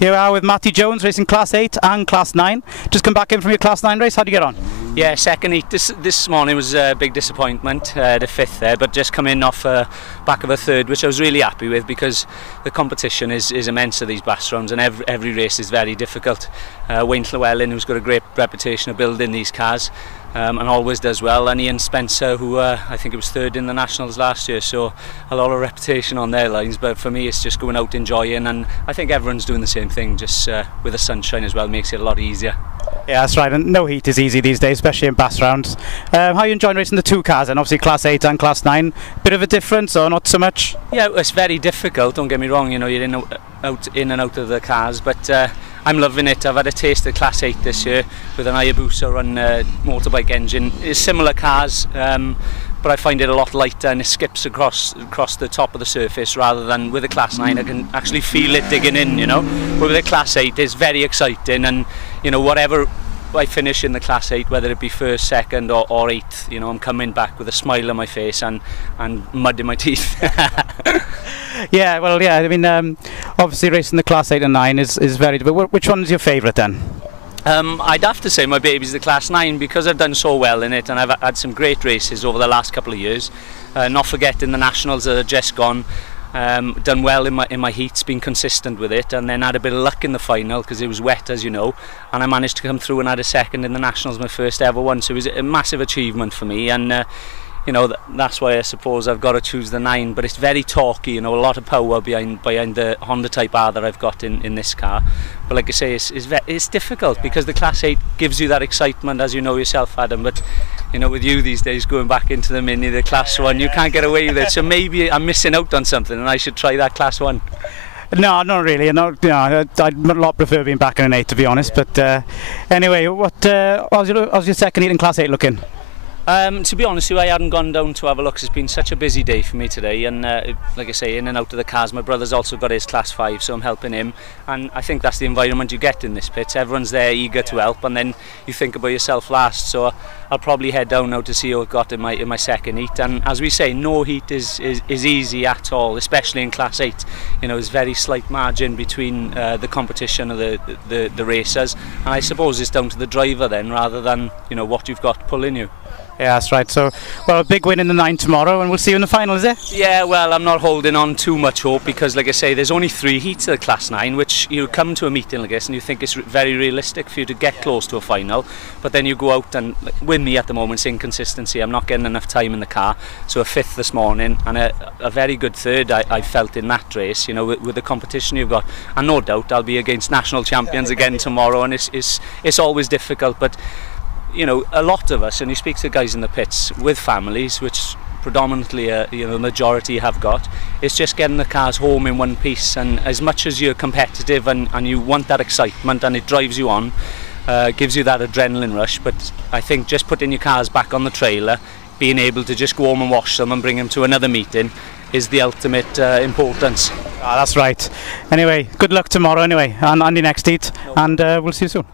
Here we are with Matty Jones racing Class 8 and Class 9. Just come back in from your Class 9 race, how'd you get on? Yeah, second heat this morning was a big disappointment, the fifth there, but just coming off back of a third, which I was really happy with because the competition is immense at these BAStv rounds and every race is very difficult. Wayne Llewellyn, who's got a great reputation of building these cars, and always does well, and Ian Spencer, who I think it was third in the Nationals last year, so a lot of reputation on their lines, but for me it's just going out enjoying, and I think everyone's doing the same thing, just with the sunshine as well, makes it a lot easier. Yeah, that's right, and no heat is easy these days, especially in BAStv rounds. How are you enjoying racing the two cars, and obviously Class 8 and Class 9? Bit of a difference, or not so much? Yeah, it's very difficult, don't get me wrong, you know, you're in and out of the cars, but I'm loving it. I've had a taste of Class 8 this year with an Hayabusa run motorbike engine. It's similar cars, but I find it a lot lighter and it skips across the top of the surface rather than with a Class 9 I can actually feel it digging in, you know. But with a Class 8 it's very exciting, and you know, whatever I finish in the Class 8, whether it be first, second or 8th, you know, I'm coming back with a smile on my face and mud in my teeth. Yeah, well, yeah, I mean, obviously racing the Class 8 and 9 is very difficult. Which one's your favourite then? I'd have to say my baby's the Class 9 because I've done so well in it and I've had some great races over the last couple of years. Not forgetting the Nationals that have just gone. Done well in my heats, been consistent with it, and then had a bit of luck in the final because it was wet, as you know, and I managed to come through and had a second in the Nationals, my first ever one, so it was a massive achievement for me, and you know, that's why I suppose I've got to choose the 9, but it's very torquey, you know, a lot of power behind the Honda Type R that I've got in this car. But like I say, it's difficult because the Class 8 gives you that excitement, as you know yourself, Adam, but you know, with you these days going back into the Mini, the Class 1, you can't get away with it, so maybe I'm missing out on something and I should try that Class 1. No, not really. No, I'd a lot prefer being back in an 8, to be honest, but anyway, how's your second heat in Class 8 looking? To be honest with you, I hadn't gone down to have a look. It's been such a busy day for me today, and like I say, in and out of the cars. My brother's also got his Class 5, so I'm helping him, and I think that's the environment you get in this pit. Everyone's there eager to help, and then you think about yourself last. So I'll probably head down now to see what I've got in my second heat, and as we say, no heat is easy at all, especially in Class 8. You know, there's very slight margin between the competition of the racers, and I suppose it's down to the driver then, rather than, you know, what you've got pulling you. Yeah, that's right. So, well, a big win in the 9 tomorrow, and we'll see you in the final, is it? Yeah, well, I'm not holding on too much hope because, like I say, there's only 3 heats of the Class 9, which you come to a meeting like this and you think it's very realistic for you to get close to a final, but then you go out and, with me at the moment, it's inconsistency. I'm not getting enough time in the car, so a 5th this morning and a very good 3rd I felt in that race, you know, with the competition you've got, and no doubt I'll be against national champions again tomorrow, and it's always difficult, but you know, a lot of us, and you speak to guys in the pits with families, which predominantly you know, the majority have got, it's just getting the cars home in one piece, and as much as you're competitive and you want that excitement and it drives you on, gives you that adrenaline rush, but I think just putting your cars back on the trailer, being able to just go home and wash them and bring them to another meeting is the ultimate importance. That's right. Anyway, good luck tomorrow anyway, and your next heat, and we'll see you soon.